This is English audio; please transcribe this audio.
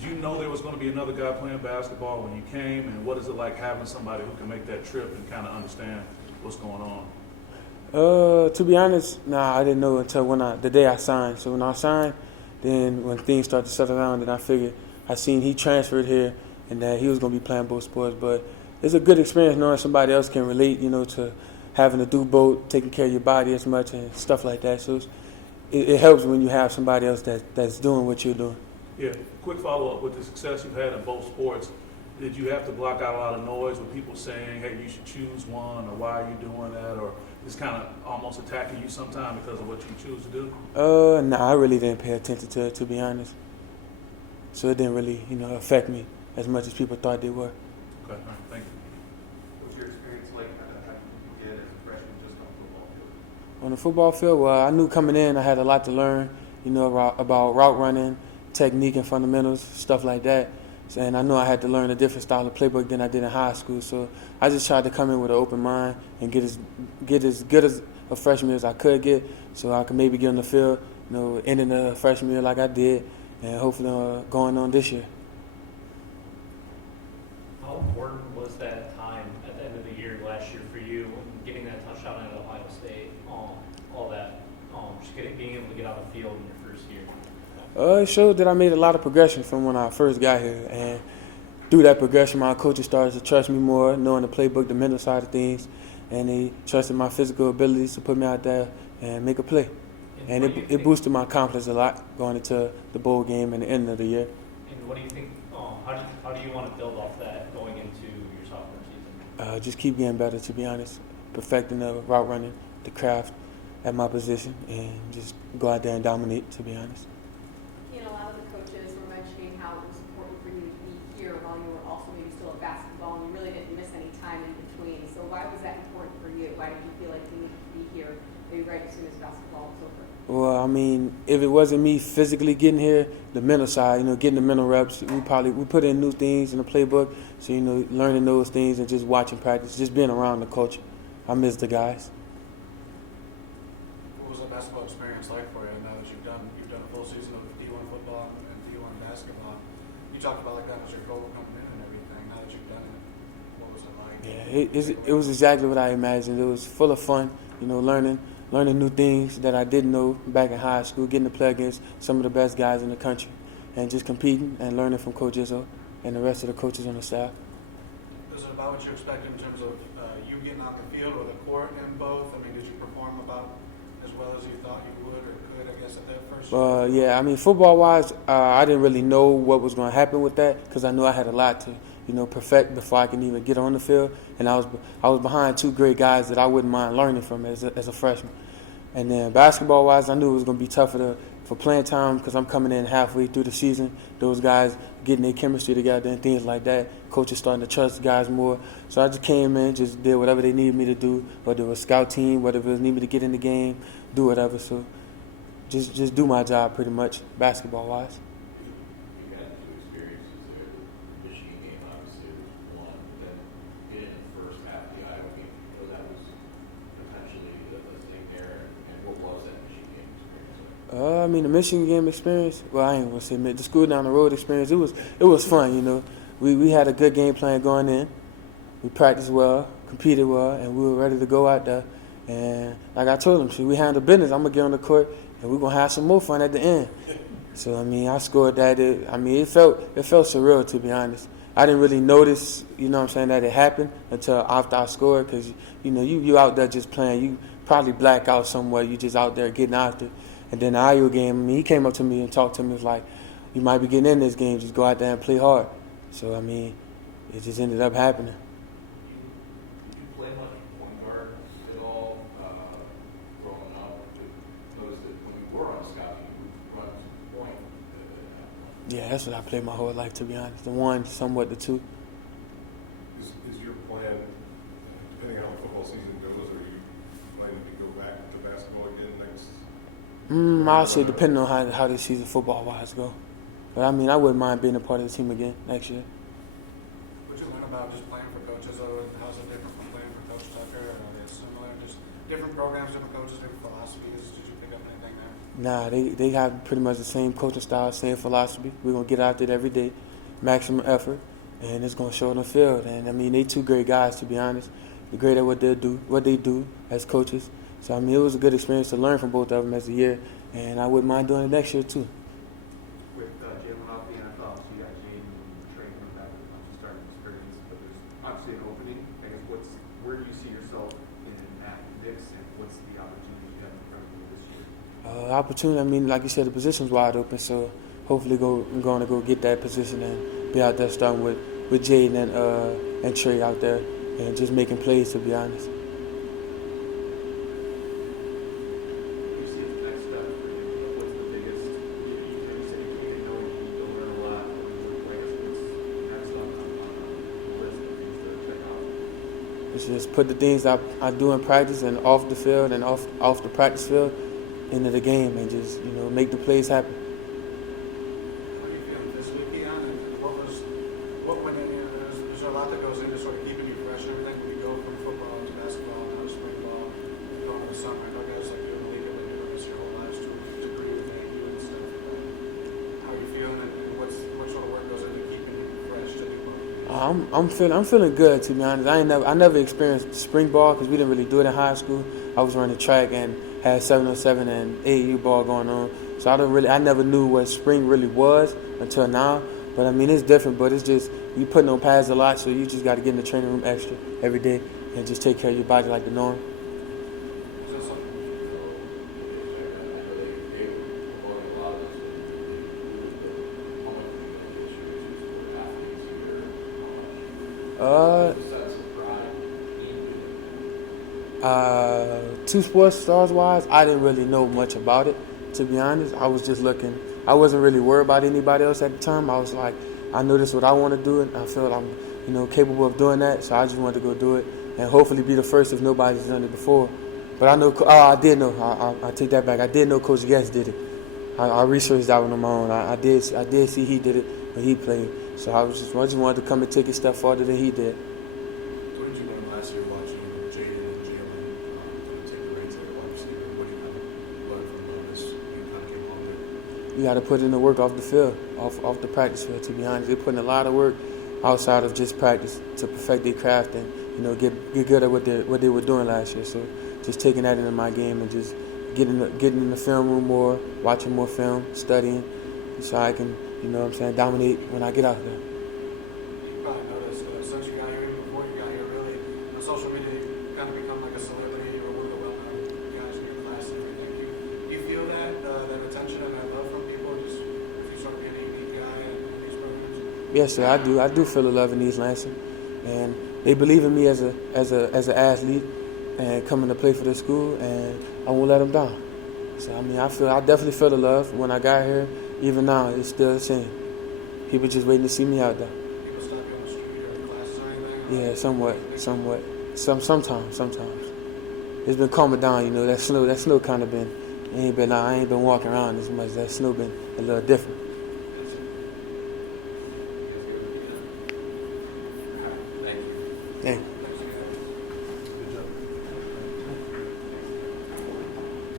Did you know there was going to be another guy playing basketball when you came, and what is it like having somebody who can make that trip and kind of understand what's going on? To be honest, nah, I didn't know until the day I signed. So when I signed, then when things started to settle down, then I seen he transferred here and that he was going to be playing both sports. But it's a good experience knowing somebody else can relate, to having to do both, taking care of your body as much and stuff like that. So it helps when you have somebody else that's doing what you're doing. Yeah, quick follow-up with the success you've had in both sports. Did you have to block out a lot of noise with people saying, hey, you should choose one, or why are you doing that, or it's kind of almost attacking you sometimes because of what you choose to do? Nah, I really didn't pay attention to it, to be honest. So it didn't really, affect me as much as people thought they were. Okay, all right, thank you. What's your experience like having to get as a freshman just on the football field? On the football field, well, I knew coming in I had a lot to learn, about route running, technique and fundamentals, stuff like that. And I knew I had to learn a different style of playbook than I did in high school. So I just tried to come in with an open mind and get as good as a freshman as I could get, so I could maybe get on the field, ending the freshman year like I did, and hopefully going on this year. How important was that time at the end of the year last year for you, getting that touchdown at Ohio State, all that, just being able to get on the field in your first year? It showed that I made a lot of progression from when I first got here, and through that progression, my coaches started to trust me more, knowing the playbook, the mental side of things, and they trusted my physical abilities to put me out there and make a play. And it boosted my confidence a lot going into the bowl game and the end of the year. And what do you think, how do you want to build off that going into your sophomore season? Just keep getting better, to be honest, perfecting the route running, the craft at my position, and just go out there and dominate, to be honest. A lot of the coaches were mentioning how it was important for you to be here while you were also maybe still at basketball, and you really didn't miss any time in between. So why was that important for you? Why did you feel like you needed to be here maybe right as soon as basketball was over? Well, I mean, if it wasn't me physically getting here, the mental side, getting the mental reps, we put in new things in the playbook. So, learning those things and just watching practice, just being around the culture. I miss the guys. What was the basketball experience like for you now that you've done a full season of D1 football and D1 basketball? You talked about like that was your goal coming in and everything. Now that you've done it, what was it like? Yeah, it was exactly what I imagined. It was full of fun, learning new things that I didn't know back in high school, getting to play against some of the best guys in the country, and just competing and learning from Coach Izzo and the rest of the coaches on the staff. Was it about what you expected in terms of you getting on the field or the court in both? I mean, did you perform about as well as you thought you would or could, I guess, at that first year? Yeah, I mean, football-wise, I didn't really know what was going to happen with that because I knew I had a lot to, perfect before I can even get on the field. And I was behind two great guys that I wouldn't mind learning from as a freshman. And then basketball-wise, I knew it was going to be tougher for playing time because I'm coming in halfway through the season. Those guys getting their chemistry together and things like that. Coaches starting to trust guys more. So I just came in, just did whatever they needed me to do, whether it was scout team, whether it was need me to get in the game, do whatever. So just do my job pretty much, basketball-wise. You had two experiences there. The Michigan game obviously was one, but then getting in the first half of the Iowa game, that was potentially the thing there. And what was that Michigan game experience like? I mean, the Michigan game experience, well, I ain't going to say the school down the road experience, it was fun, We had a good game plan going in. We practiced well, competed well, and we were ready to go out there. And like I told them, we handle business. I'm going to get on the court, and we're going to have some more fun at the end. So, I mean, I scored that. It felt surreal, to be honest. I didn't really notice, that it happened until after I scored because, you out there just playing. You probably black out somewhere. You just out there getting out there. And then the Iowa game, he came up to me and talked to me. He was like, you might be getting in this game. Just go out there and play hard. So, it just ended up happening. Did you play much point guard at all growing up? Because when you were on scouting, you would run some point. Yeah, that's what I played my whole life, to be honest. The one, somewhat the two. Is your plan, depending on how the football season goes, are you planning to go back to basketball again next? I'll say depending on how this season football-wise go. But, I wouldn't mind being a part of the team again next year. What did you learn about just playing for coaches, though, and how's it different from playing for Coach Tucker? Are they similar? Just different programs, different coaches, different philosophies. Did you pick up anything there? Nah, they have pretty much the same coaching style, same philosophy. We're gonna get out there every day, maximum effort, and it's gonna show on the field. And I mean, they two great guys, to be honest. They're great at what they do as coaches. So I mean, it was a good experience to learn from both of them as a year, and I wouldn't mind doing it next year too. With Jalen off the NFL, so you got Jaden and Trey coming back with a bunch of starting experience, but there's obviously an opening. I guess where do you see yourself in that mix, and what's the opportunity you have in front of you this year? Opportunity. I mean, like you said, the position's wide open, so hopefully I'm going to go get that position and be out there starting with Jaden and Trey out there and just making plays, to be honest. You see the next step for you? What's the biggest? You said you came in knowing you'll learn a lot. I guess what's next on the list of things to check out? It's just put the things I do in practice and off the field and off the practice field into the game and just, make the plays happen. How do you feel this week, Keon? And what went in? There's a lot that goes into sort of keeping you fresh and everything. When you go from football to basketball, now to spring ball, going to the summer. I know guys like you in the league have been doing this your whole lives to agree with you and stuff. How are you feeling, and what sort of work goes into keeping you fresh to do well? I'm feeling good, to be honest. I never experienced spring ball because we didn't really do it in high school. I was running track and had 707 and AAU ball going on, so I never knew what spring really was until now. But I mean, it's different. But it's just you putting on pads a lot, so you just got to get in the training room extra every day and just take care of your body like the norm. Is that something? Two sports stars wise, I didn't really know much about it, to be honest. I was just looking. I wasn't really worried about anybody else at the time. I was like, I know this is what I want to do, and I feel I'm, capable of doing that. So I just wanted to go do it, and hopefully be the first if nobody's done it before. But I know. I did know. I take that back. I did know Coach Guest did it. I researched that one on my own. I did see he did it when he played. So I just wanted to come and take a step farther than he did. What did you learn last year watching Jaden and Jalen take the reins of the wide receiver? What do you kind of learn from this? You kind of came home with? You got to put in the work off the field, off the practice field, to be honest. They're putting a lot of work outside of just practice to perfect their craft and, get good at what they were doing last year. So just taking that into my game and just getting in the film room more, watching more film, studying, so I can, dominate when I get out there. You probably noticed since you got here, even before you got here, really, on social media, you kind of become like a celebrity. You're one of the well-known guys in your class and everything. Do you feel that attention and that love from people, just if you sort of be a unique guy in these programs? Yes, sir, I do. I do feel the love in East Lansing, and they believe in me as an athlete and coming to play for the school, and I won't let them down. So I definitely feel the love when I got here. Even now, it's still the same. People just waiting to see me out there. People stop you on the street or in classes or anything? Yeah, somewhat. Sometimes. It's been calming down, That snow kind of been. I ain't been walking around as much. That snow been a little different.